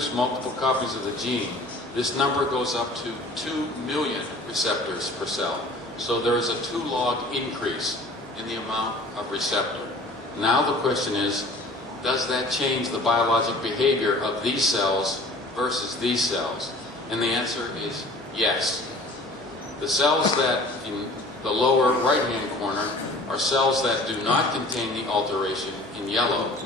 introduce multiple copies of the gene, this number goes up to 2 million receptors per cell. So there is a 2 log increase in the amount of receptor. Now the question is, does that change the biologic behavior of these cells versus these cells? And the answer is yes. The cells that in the lower right-hand corner are cells that do not contain the alteration in yellow.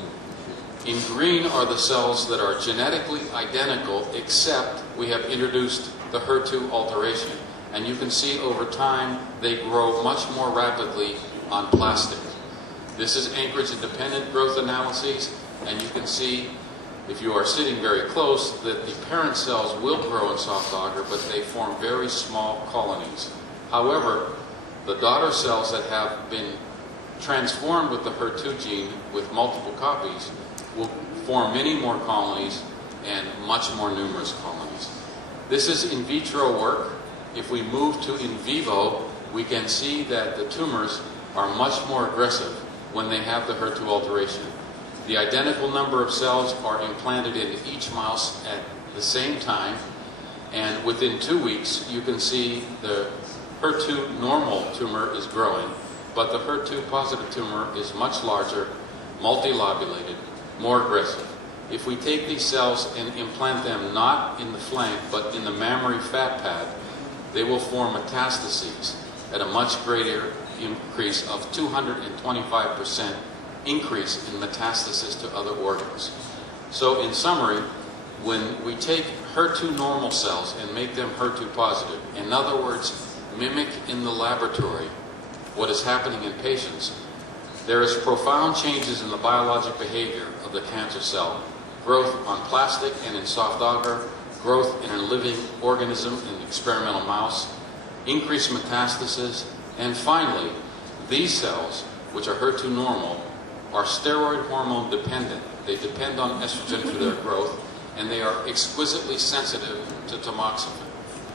In green are the cells that are genetically identical, except we have introduced the HER2 alteration. And you can see over time they grow much more rapidly on plastic. This is anchorage-independent growth analyses, and you can see, if you are sitting very close, that the parent cells will grow in soft agar, but they form very small colonies. However, the daughter cells that have been transformed with the HER2 gene with multiple copies will form many more colonies and much more numerous colonies. This is in vitro work. If we move to in vivo, we can see that the tumors are much more aggressive when they have the HER2 alteration. The identical number of cells are implanted into each mouse at the same time, and within 2 weeks you can see the HER2 normal tumor is growing, but the HER2 positive tumor is much larger, multilobulated, more aggressive. If we take these cells and implant them not in the flank but in the mammary fat pad, they will form metastases at a much greater increase of 225% increase in metastasis to other organs. So in summary, when we take HER2 normal cells and make them HER2 positive, in other words, mimic in the laboratory what is happening in patients, there is profound changes in the biologic behavior of the cancer cell. Growth on plastic and in soft agar, growth in a living organism in the experimental mouse, increased metastasis, and finally, these cells, which are HER2 normal, are steroid hormone dependent. They depend on estrogen for their growth, and they are exquisitely sensitive to tamoxifen.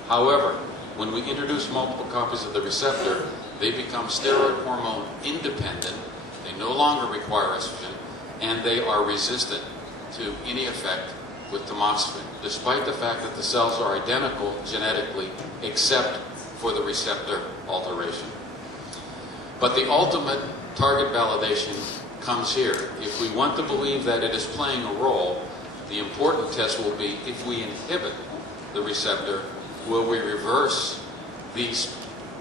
However, when we introduce multiple copies of the receptor, they become steroid hormone independent. They no longer require estrogen, and they are resistant to any effect with tamoxifen, despite the fact that the cells are identical genetically, except for the receptor alteration. But the ultimate target validation comes here. If we want to believe that it is playing a role, the important test will be, if we inhibit the receptor, will we reverse these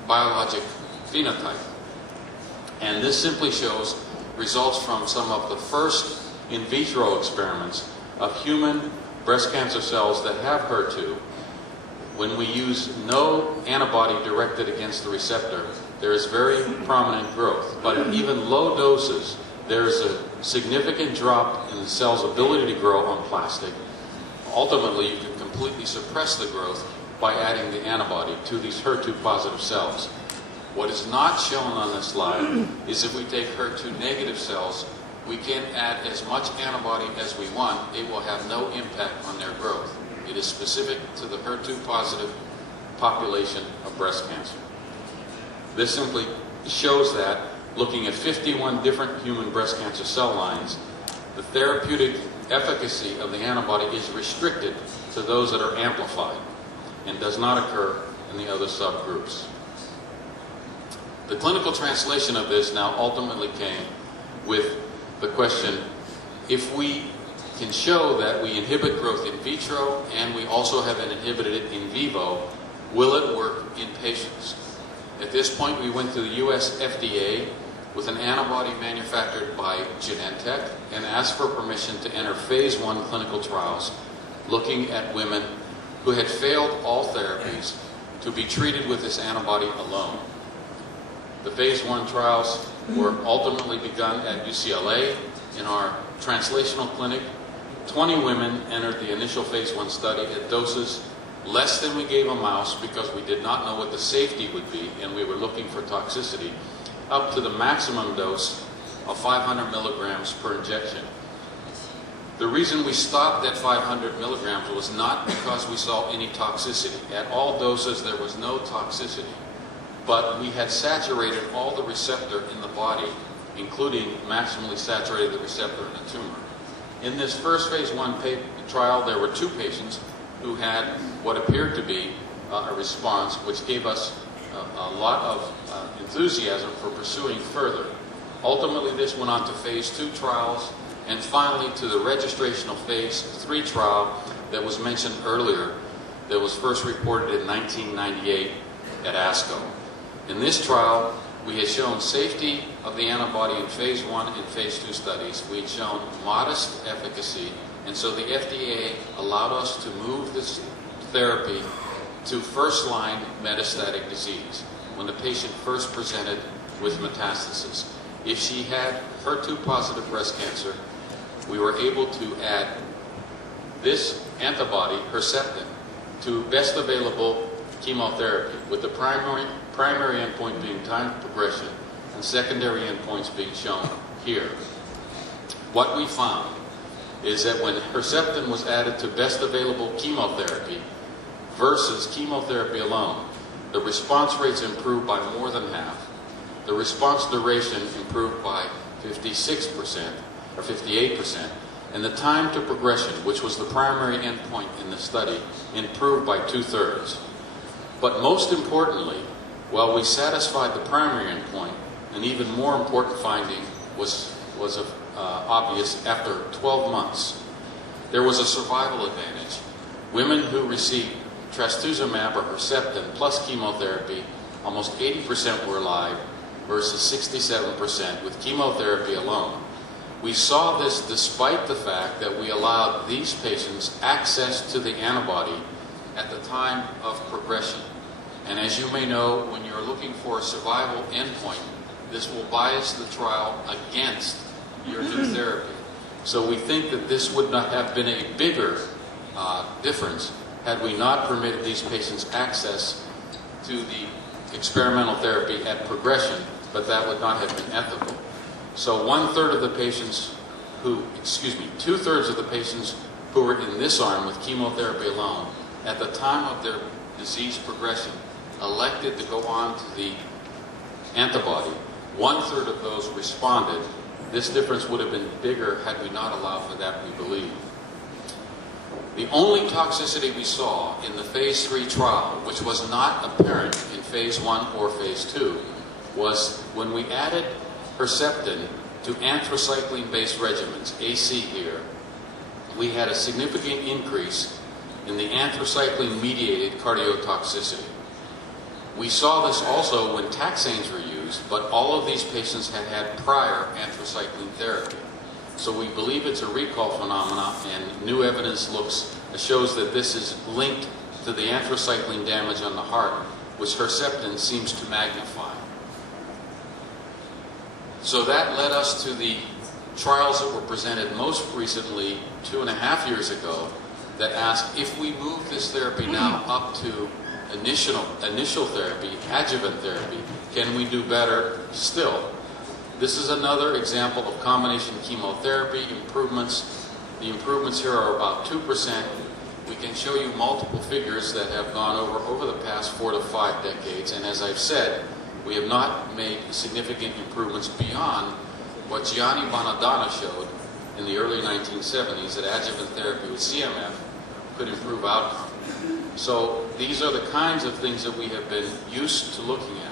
biologic phenotype? And this simply shows results from some of the first in vitro experiments of human breast cancer cells that have HER2. When we use no antibody directed against the receptor, there is very prominent growth. But at even low doses, there is a significant drop in the cell's ability to grow on plastic. Ultimately, you can completely suppress the growth by adding the antibody to these HER2 positive cells. What is not shown on this slide is if we take HER2 negative cells, we can add as much antibody as we want. It will have no impact on their growth. It is specific to the HER2 positive population of breast cancer. This simply shows that, looking at 51 different human breast cancer cell lines, the therapeutic efficacy of the antibody is restricted to those that are amplified and does not occur in the other subgroups. The clinical translation of this now ultimately came with the question, if we can show that we inhibit growth in vitro and we also have inhibited it in vivo, will it work in patients? At this point, we went to the US FDA with an antibody manufactured by Genentech and asked for permission to enter phase 1 clinical trials looking at women who had failed all therapies to be treated with this antibody alone. The phase 1 trials were ultimately begun at UCLA in our translational clinic. 20 women entered the initial phase 1 study at doses less than we gave a mouse because we did not know what the safety would be and we were looking for toxicity, up to the maximum dose of 500 milligrams per injection. The reason we stopped at 500 milligrams was not because we saw any toxicity. At all doses there was no toxicity, but we had saturated all the receptor in the body, including maximally saturated the receptor in the tumor. In this first phase 1 trial, there were 2 patients who had what appeared to be a response, which gave us a lot of enthusiasm for pursuing further. Ultimately, this went on to phase 2 trials, and finally to the registrational phase 3 trial that was mentioned earlier, that was first reported in 1998 at ASCO. In this trial, we had shown safety of the antibody in phase 1 and phase 2 studies. We had shown modest efficacy, and so the FDA allowed us to move this therapy to first-line metastatic disease when the patient first presented with metastasis. If she had HER2-positive breast cancer, we were able to add this antibody, Herceptin, to best available chemotherapy, with the primary endpoint being time to progression and secondary endpoints being shown here. What we found is that when Herceptin was added to best available chemotherapy versus chemotherapy alone, the response rates improved by more than half. The response duration improved by 56% or 58%, and the time to progression, which was the primary endpoint in the study, improved by 2/3. But most importantly, while we satisfied the primary endpoint, an even more important finding was obvious after 12 months. There was a survival advantage. Women who received trastuzumab or Herceptin plus chemotherapy, almost 80% were alive versus 67% with chemotherapy alone. We saw this despite the fact that we allowed these patients access to the antibody at the time of progression. And as you may know, when you're looking for a survival endpoint, this will bias the trial against your new therapy. So we think that this would not have been a bigger difference had we not permitted these patients access to the experimental therapy at progression, but that would not have been ethical. So 2/3 of the patients who were in this arm with chemotherapy alone, at the time of their disease progression, elected to go on to the antibody. 1/3 of those responded. This difference would have been bigger had we not allowed for that, we believe. The only toxicity we saw in the phase 3 trial, which was not apparent in phase 1 or phase 2, was when we added Herceptin to anthracycline-based regimens, AC here, we had a significant increase in the anthracycline-mediated cardiotoxicity. We saw this also when taxanes were used, but all of these patients had had prior anthracycline therapy. So we believe it's a recall phenomenon, and new evidence shows that this is linked to the anthracycline damage on the heart, which Herceptin seems to magnify. So that led us to the trials that were presented most recently 2.5 years ago that asked, if we move this therapy now up to initial therapy, adjuvant therapy, can we do better still? This is another example of combination chemotherapy improvements. The improvements here are about 2%. We can show you multiple figures that have gone over the past 4 to 5 decades, and as I've said, we have not made significant improvements beyond what Gianni Bonadonna showed in the early 1970s, that adjuvant therapy with CMF could improve outcome. So these are the kinds of things that we have been used to looking at.